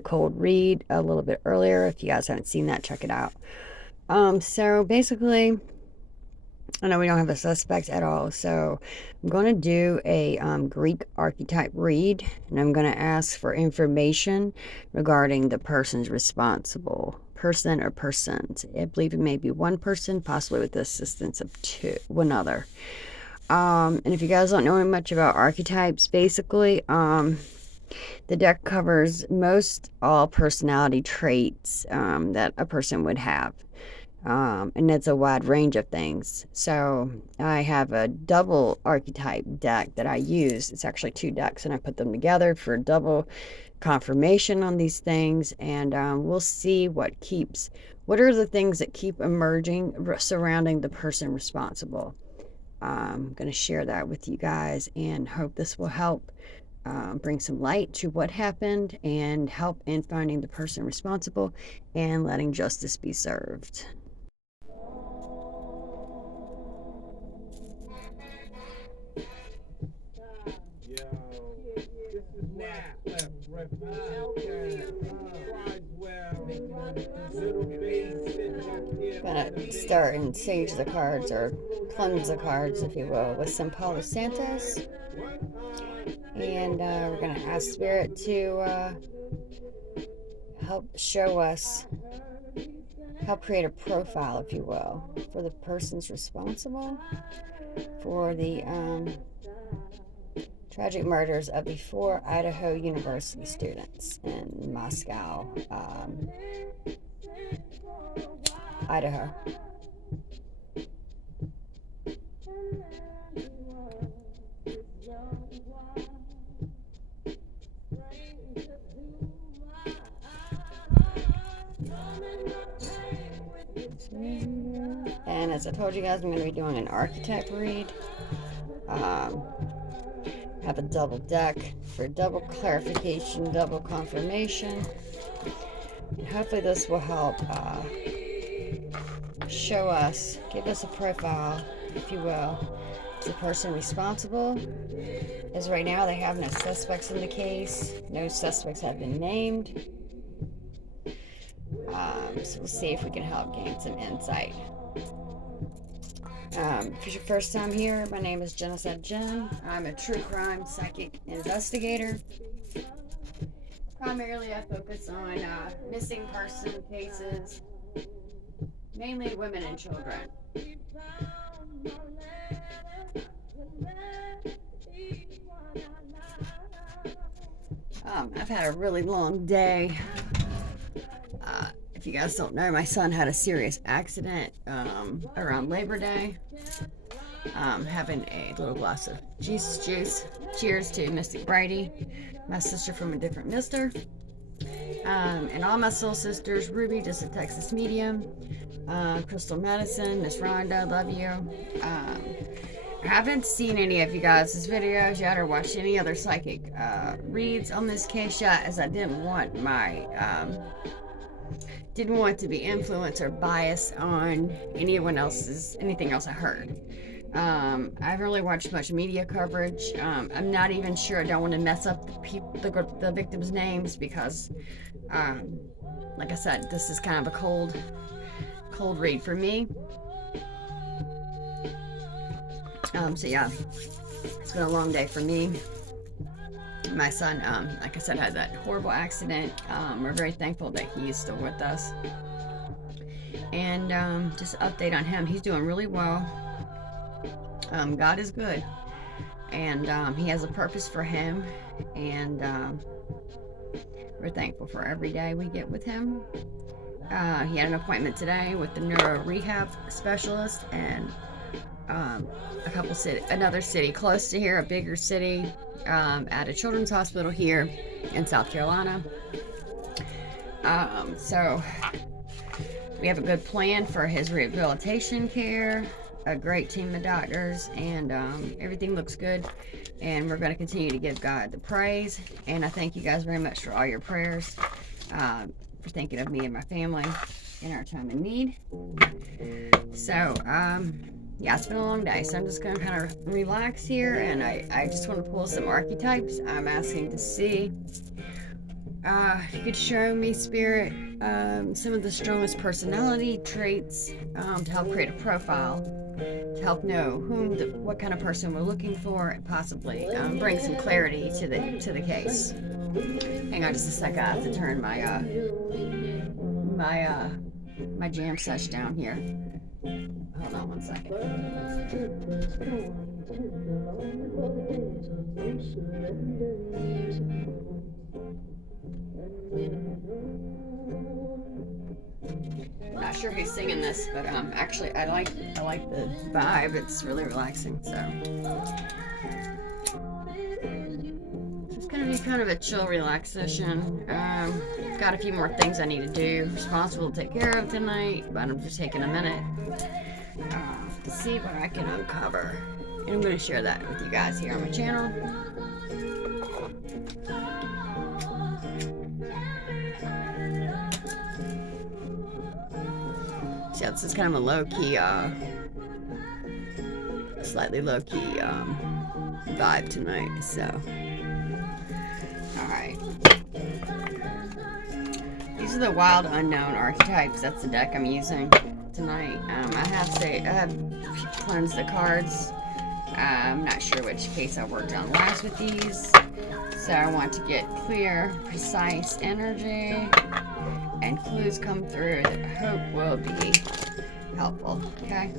the cold read a little bit earlier. If you guys haven't seen that, check it out. So basically, I know we don't have a suspect at all, so I'm going to do a Greek archetype read, and I'm going to ask for information regarding the person's responsible person or persons. I believe it may be one person, possibly with the assistance of one other. And if you guys don't know much about archetypes, basically, the deck covers most all personality traits that a person would have. And it's a wide range of things. So I have a double archetype deck that I use. It's actually 2 decks, and I put them together for double confirmation on these things. And we'll see what are the things that keep emerging surrounding the person responsible. I'm going to share that with you guys and hope this will help bring some light to what happened and help in finding the person responsible and letting justice be served. Gonna start and sage the cards, or cleanse the cards, if you will, with some Palo Santos. And we're gonna ask Spirit to help show us, help create a profile, if you will, for the persons responsible for the tragic murders of the 4 Idaho University students in Moscow, Idaho. And as I told you guys, I'm going to be doing an archetype read. Have a double deck for double clarification, double confirmation. And hopefully this will help show us, give us a profile, if you will, the person responsible. As right now, they have no suspects in the case. No suspects have been named. So we'll see if we can help gain some insight. If it's your first time here, my name is JENN-Psychic. I'm a true crime psychic investigator. Primarily, I focus on missing person cases, mainly women and children. I've had a really long day. If you guys don't know, my son had a serious accident around Labor Day. Having a little glass of Jesus juice. Cheers to Mystic Brady, my sister from a different mister. And all my soul sisters, Ruby, just a Texas medium. Crystal Medicine, Miss Rhonda, love you. I haven't seen any of you guys' videos yet or watched any other psychic reads on this case yet, as I didn't want to be influenced or biased on anything else I heard. I haven't really watched much media coverage. I'm not even sure. I don't want to mess up the victims' names because, like I said, this is kind of a cold read for me. So yeah, it's been a long day for me. My son, like I said, had that horrible accident. We're very thankful that he is still with us. And just an update on him. He's doing really well. God is good. And he has a purpose for him. And we're thankful for every day we get with him. He had an appointment today with the neuro rehab specialist, and another city close to here, a bigger city, at a children's hospital here in South Carolina. So we have a good plan for his rehabilitation care, a great team of doctors, and everything looks good. And we're going to continue to give God the praise. And I thank you guys very much for all your prayers, for thinking of me and my family in our time of need. So, yeah, it's been a long day, so I'm just going to kind of relax here, and I just want to pull some archetypes. I'm asking to see If you could show me, Spirit, some of the strongest personality traits to help create a profile, to help know what kind of person we're looking for, and possibly bring some clarity to the case. Hang on just a sec. I have to turn my jam sesh down here. Hold on one second. Not sure who's singing this, but actually I like the vibe. It's really relaxing. So it's gonna be kind of a chill, relaxed session. Got a few more things I need to do, responsible to take care of tonight, but I'm just taking a minute to see what I can uncover, and I'm gonna share that with you guys here on my channel. So yeah, this is kind of a low-key, slightly low-key vibe tonight, so. Alright. These are the wild unknown archetypes. That's the deck I'm using tonight. I have cleansed the cards. I'm not sure which case I worked on last with these. So I want to get clear, precise energy and clues come through that I hope will be helpful, okay?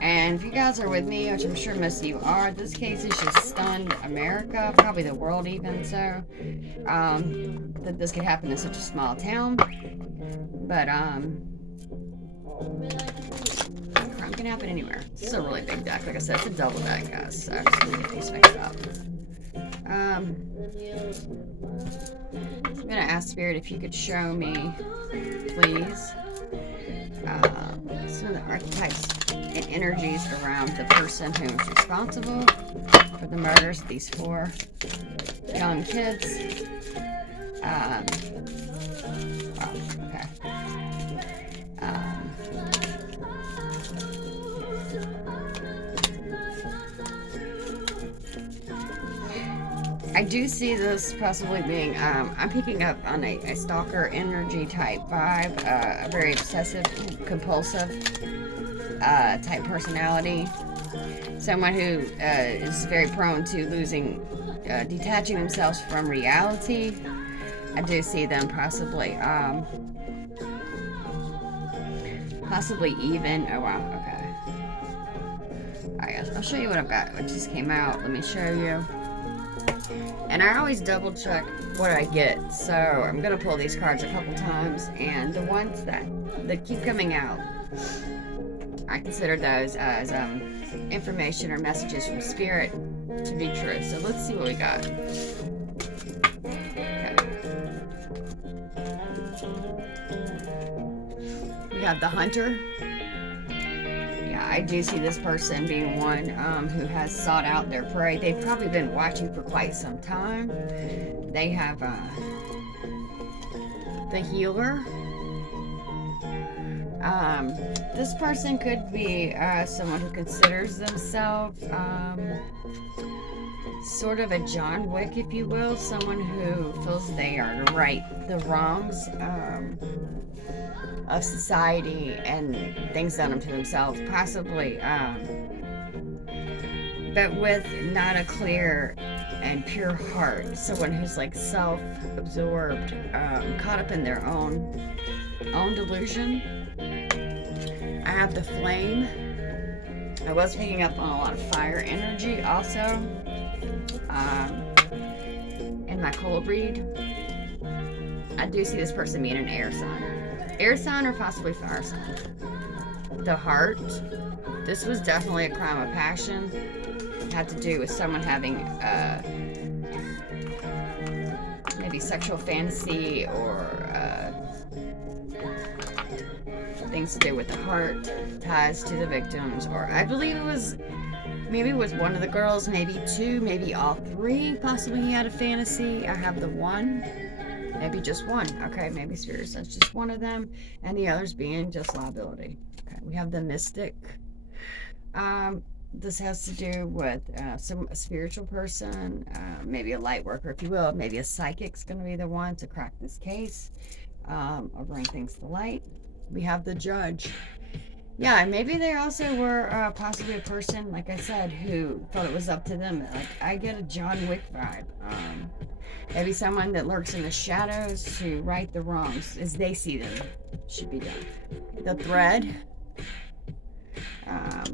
And if you guys are with me, which I'm sure most of you are, this case has just stunned America, probably the world even, so that this could happen in such a small town. But crime can happen anywhere. This is a really big deck. Like I said, it's a double deck, guys, so I'm just gonna get these mixed up. I'm gonna ask Spirit if you could show me, please, some of the archetypes and energies around the person who is responsible for the murders of these 4 young kids. Wow, okay. I do see this possibly being, I'm picking up on a stalker energy type vibe, a very obsessive, compulsive type personality. Someone who is very prone to detaching themselves from reality. I do see them possibly even, oh wow, okay. Alright, I'll show you what I've got, what just came out. Let me show you. And I always double check what I get, so I'm gonna pull these cards a couple times, and the ones that keep coming out, I consider those as information or messages from Spirit to be true. So let's see what we got. Okay. We have the Hunter. I do see this person being one who has sought out their prey. They've probably been watching for quite some time. They have the Healer. This person could be someone who considers themselves sort of a John Wick, if you will. Someone who feels they are to right the wrongs of society and things done to themselves, possibly, but with not a clear and pure heart. Someone who's like self-absorbed, caught up in their own delusion. I have the Flame. I was picking up on a lot of fire energy also in my cold read. I do see this person being an air sign. Air sign or possibly fire sign. The Heart. This was definitely a crime of passion. It had to do with someone having maybe sexual fantasy or things to do with the heart, ties to the victims, or I believe it was maybe with one of the girls, maybe 2, maybe all 3. Possibly he had a fantasy. I have the 1. Maybe just 1. Okay, maybe Spirit says just one of them, and the others being just liability. Okay, we have the Mystic. This has to do with a spiritual person, maybe a light worker, if you will. Maybe a psychic's going to be the one to crack this case or bring things to light. We have the judge. Yeah, and maybe they also were possibly a person, like I said, who thought it was up to them. Like, I get a John Wick vibe. Maybe someone that lurks in the shadows to right the wrongs as they see them should be done. The thread.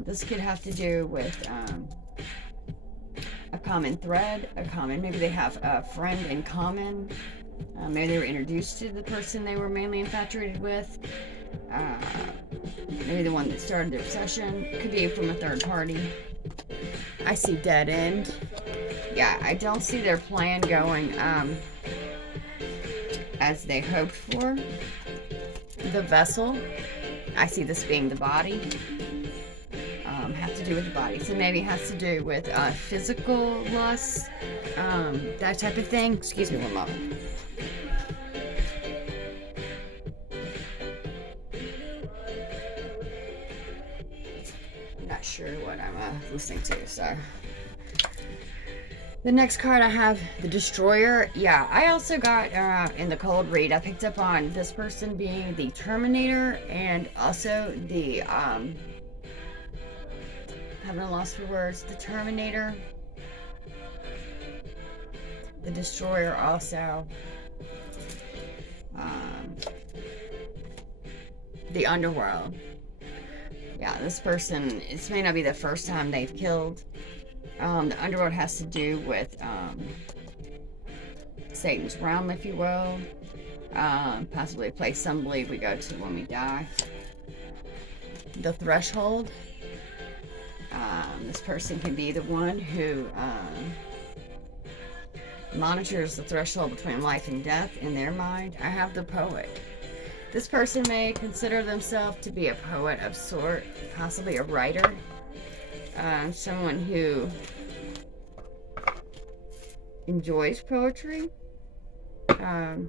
This could have to do with a common thread, maybe they have a friend in common. Maybe they were introduced to the person they were mainly infatuated with. Maybe the one that started their obsession. Could be from a third party. I see dead end. Yeah, I don't see their plan going as they hoped for. The vessel. I see this being the body. Have to do with the body. So maybe it has to do with physical lust, that type of thing. Excuse me one moment. I'm not sure what I'm listening to, so. The next card I have, the Destroyer. Yeah, I also got, in the cold read, I picked up on this person being the Terminator and also the, having a loss for words, the Terminator, the Destroyer also, the Underworld. Yeah, this person, this may not be the first time they've killed. The Underworld has to do with Satan's realm, if you will. Possibly a place some believe we go to when we die. The Threshold. This person can be the one who monitors the threshold between life and death in their mind. I have the Poet. This person may consider themselves to be a poet of sort, possibly a writer, someone who enjoys poetry. You're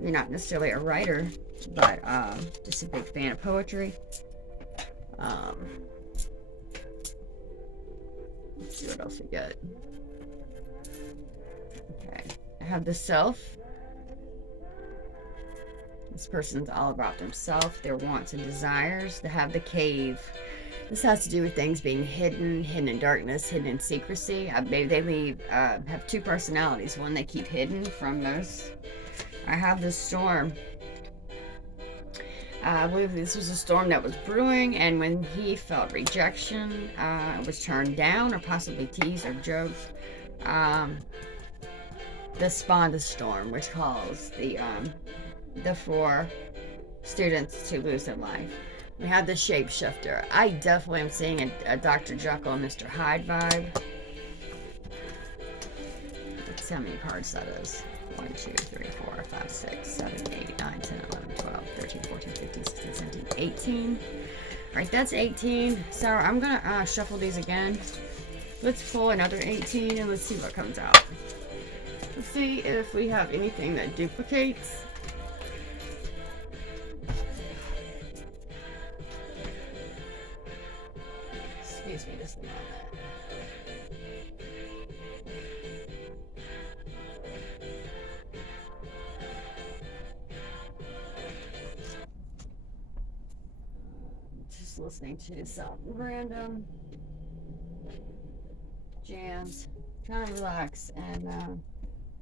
not necessarily a writer, but just a big fan of poetry. Let's see what else we got. Okay, I have the Self. This person's all about themselves, their wants and desires. They have the Cave. This has to do with things being hidden in darkness, hidden in secrecy. Maybe they have two personalities. One they keep hidden from most. I have the Storm. I believe this was a storm that was brewing, and when he felt rejection, was turned down or possibly teased or joked, this spawned a storm, which caused the four students to lose their life. We have the Shapeshifter. I definitely am seeing a Dr. Jekyll and Mr. Hyde vibe. Let's see how many cards that is. 1, 2, 3, 4, 5, 6, 7, 8, 9, 10, 11, 12, 13, 14, 15, 16, 17, 18. Alright, that's 18. So I'm going to shuffle these again. Let's pull another 18 and let's see what comes out. Let's see if we have anything that duplicates. Excuse me just a moment. Just listening to some random jams, trying to relax and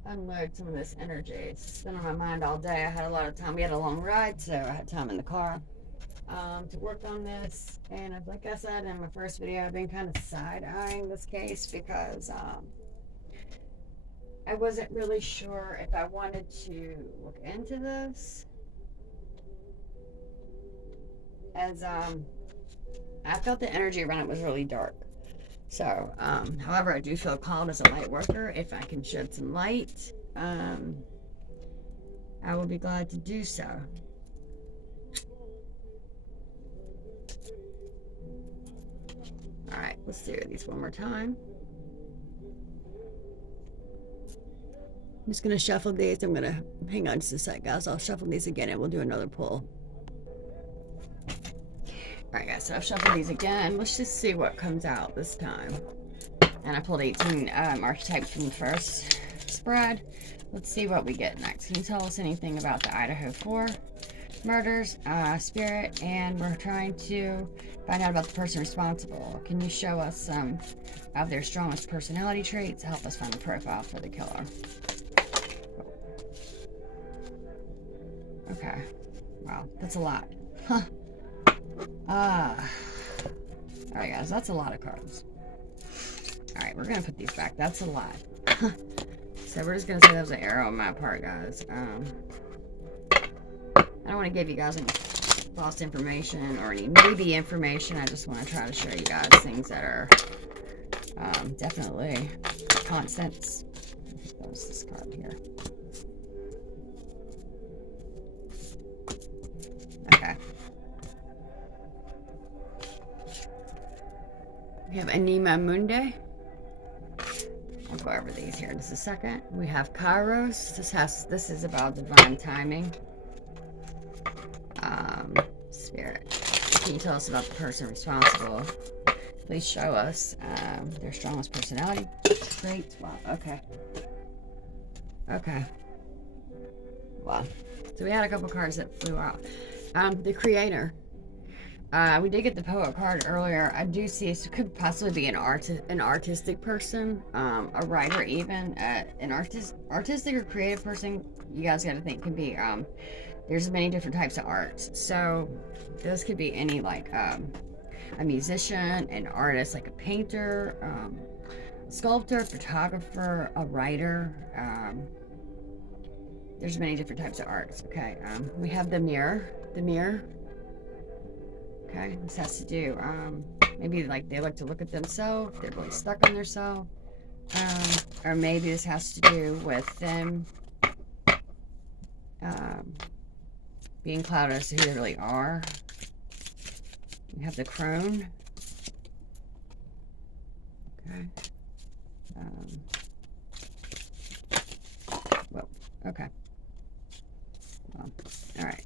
unload some of this energy. It's been on my mind all day. I had a lot of time. We had a long ride, so I had time in the car to work on this. And like I said in my first video, I've been kind of side-eyeing this case because I wasn't really sure if I wanted to look into this, as I felt the energy around it was really dark. So, however, I do feel called as a light worker. If I can shed some light, I will be glad to do so. All right, let's do these one more time. I'm just going to shuffle these. I'm going to hang on just a sec, guys. I'll shuffle these again and we'll do another pull. Alright guys, so I've shuffled these again. Let's just see what comes out this time. And I pulled 18 archetypes from the first spread. Let's see what we get next. Can you tell us anything about the Idaho 4 murders, spirit, and we're trying to find out about the person responsible. Can you show us some of their strongest personality traits to help us find the profile for the killer? Okay. Wow, that's a lot. Huh. Alright guys, that's a lot of cards. Alright, we're gonna put these back. That's a lot. So we're just gonna say that was an error on my part, guys. I don't want to give you guys any false information or any maybe information. I just want to try to show you guys things that are definitely constants. What's this card here? Okay. We have Anima Mundi. I'll go over these here in just a second. We have Kairos. This is about divine timing. Spirit. Can you tell us about the person responsible? Please show us their strongest personality traits. Wow. Okay. Okay. Wow. So we had a couple cards that flew out. The creator. We did get the poet card earlier. I do see it could possibly be an artistic person, a writer, even an artistic or creative person. You guys got to think could be. There's many different types of arts, so this could be any like a musician, an artist, like a painter, sculptor, photographer, a writer. There's many different types of arts. Okay, we have the mirror. The mirror. Okay, this has to do, maybe like they like to look at themselves, they're really stuck on themselves, or maybe this has to do with them being clouded as to who they really are. We have the crone. Okay. Well, okay. Well, all right.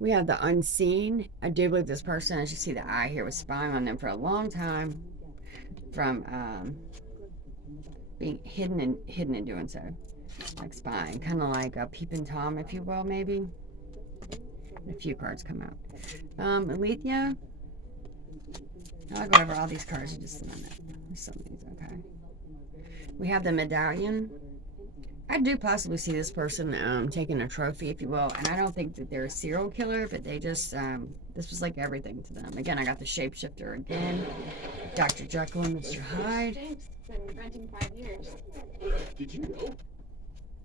We have the unseen. I do believe this person, as you see the eye here, was spying on them for a long time from being hidden and doing so. Like spying. Kind of like a peeping Tom, if you will, maybe. And a few cards come out. Alethea. I'll go over all these cards in just a minute. Some of these, okay. We have the medallion. I do possibly see this person taking a trophy, if you will, and I don't think that they're a serial killer, but they just, this was like everything to them. Again, I got the shapeshifter again, Dr. Jekyll and Mr. Hyde. Been renting 5 years. Did you know?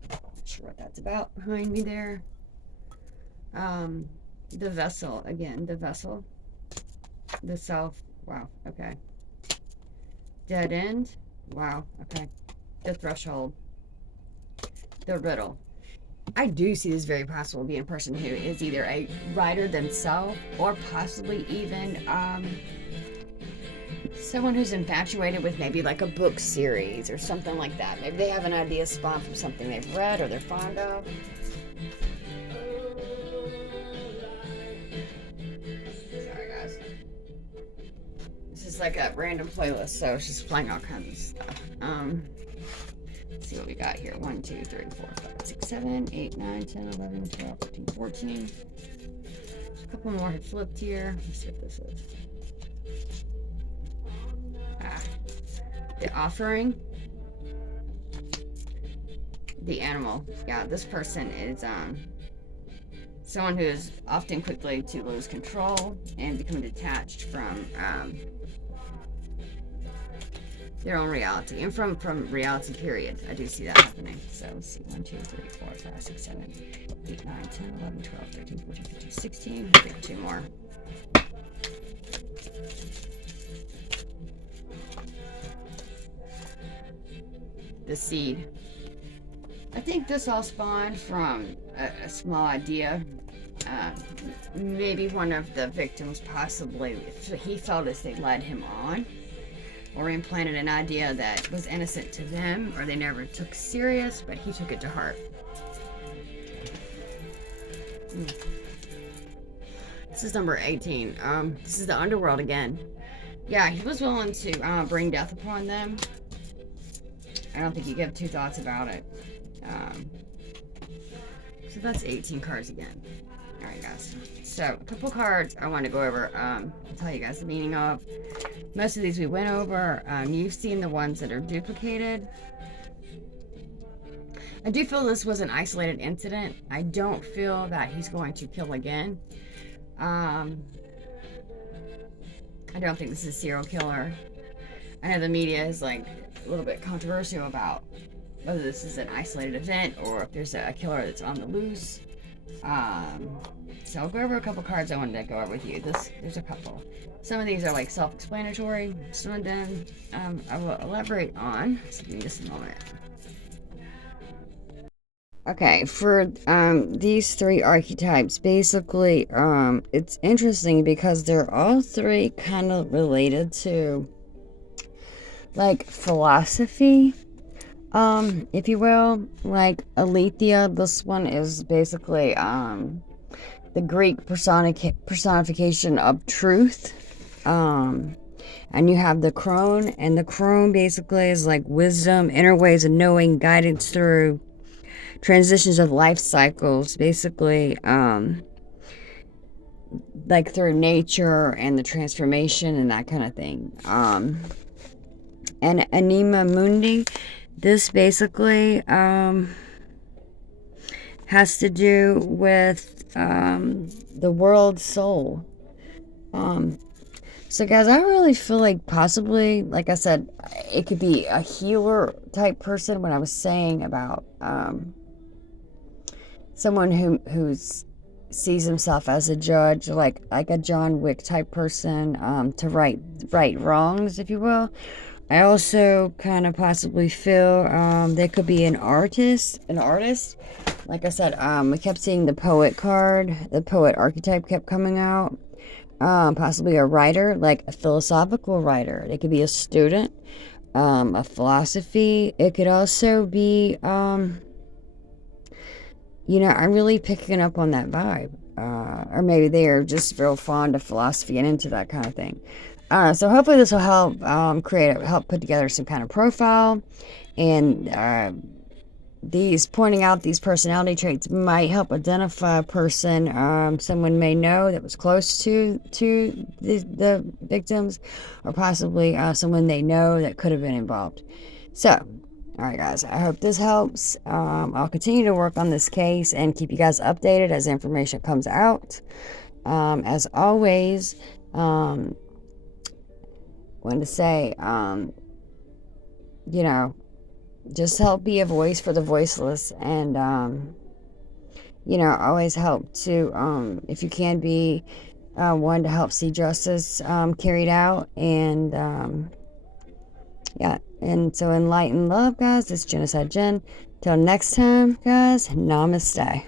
Not sure what that's about behind me there. The vessel, again, the vessel. The self, wow, okay. Dead end, wow, okay. The threshold. The riddle. I do see this very possible being a person who is either a writer themselves or possibly even someone who's infatuated with maybe like a book series or something like that. Maybe they have an idea spawned from something they've read or they're fond of. Sorry guys. This is like a random playlist, so it's just playing all kinds of stuff. Let's see what we got here. 1, 2, 3, 4, 5, 6, 7, 8, 9, 10, 11, 12, 13, 14. A couple more had flipped here. Let's see what this is. The offering. The animal. Yeah, this person is someone who is often quickly to lose control and become detached from their own reality and from reality period. I do see that happening. So let's see. 1, 2, 3, 4, 5, 6, 7, 8, 9, 10, 11, 12, 13, 14, 15, 16. I think 2 more. The seed. I think this all spawned from a small idea. Maybe one of the victims possibly, he felt as they led him on or implanted an idea that was innocent to them or they never took serious, but he took it to heart. This is number 18. This is the underworld again. Yeah, he was willing to bring death upon them. I don't think you give two thoughts about it. So that's 18 cards again. Alright, guys. So, a couple cards I want to go over. I'll tell you guys the meaning of. Most of these we went over. You've seen the ones that are duplicated. I do feel this was an isolated incident. I don't feel that he's going to kill again. I don't think this is a serial killer. I know the media is like a little bit controversial about whether this is an isolated event or if there's a killer that's on the loose. So I'll go over a couple cards I wanted to go over with you. There's a couple. Some of these are like self-explanatory. Some of them I will elaborate on. So give me just a moment. Okay, for these three archetypes, basically, it's interesting because they're all three kind of related to like philosophy, if you will. Like Aletheia, this one is basically the Greek personification of truth. And you have the crone, and the crone basically is like wisdom, inner ways of knowing, guidance through transitions of life cycles, basically, like through nature and the transformation and that kind of thing. And Anima Mundi, this basically has to do with the world soul. So guys, I really feel like possibly, like I said, it could be a healer type person. When I was saying about someone who sees himself as a judge, like a John Wick type person, to right wrongs, if you will. I also kind of possibly feel there could be an artist. Like I said, we kept seeing the poet card. The poet archetype kept coming out. Possibly a writer, like a philosophical writer. It could be a student, a philosophy. It could also be, I'm really picking up on that vibe. Or maybe they are just real fond of philosophy and into that kind of thing. So hopefully this will help help put together some kind of profile, and pointing out these personality traits might help identify a person someone may know that was close to the victims, or possibly someone they know that could have been involved. So, all right, guys, I hope this helps. I'll continue to work on this case and keep you guys updated as information comes out. As always, wanted to say, just help be a voice for the voiceless, and always help to, if you can, be one to help see justice carried out. And and so enlighten love, guys. This is Genocide Jen. Till next time, guys, namaste.